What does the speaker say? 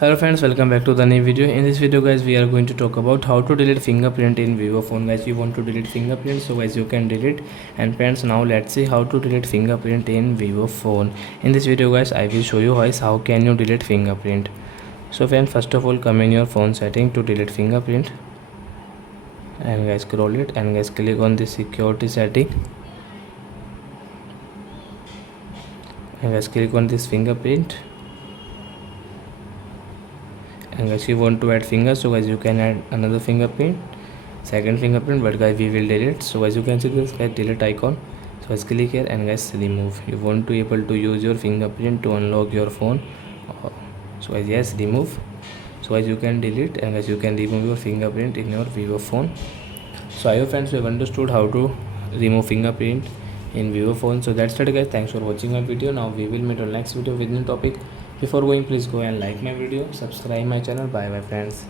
Hello friends, welcome back to the new video. In this video guys, we are going to talk about how to delete fingerprint in Vivo phone. Guys, you want to delete fingerprint, so guys you can delete. And friends, now let's see how to delete fingerprint in Vivo phone. In this video guys, I will show you guys how can you delete fingerprint. So friends, first of all, come in your phone setting to delete fingerprint, and guys scroll it and guys click on the security setting, and guys click on this fingerprint. And guys, you want to add finger, so guys you can add another fingerprint, second fingerprint, but guys we will delete. So as you can see this guys delete icon, so guys click here and guys remove. You want to able to use your fingerprint to unlock your phone, so guys yes, remove. So guys you can delete and guys you can remove your fingerprint in your Vivo phone. So I hope friends you have understood how to remove fingerprint in Vivo phone. So that's it guys, thanks for watching our video. Now we will meet on next video with new topic. Before going, please go and like my video, subscribe my channel. Bye bye friends.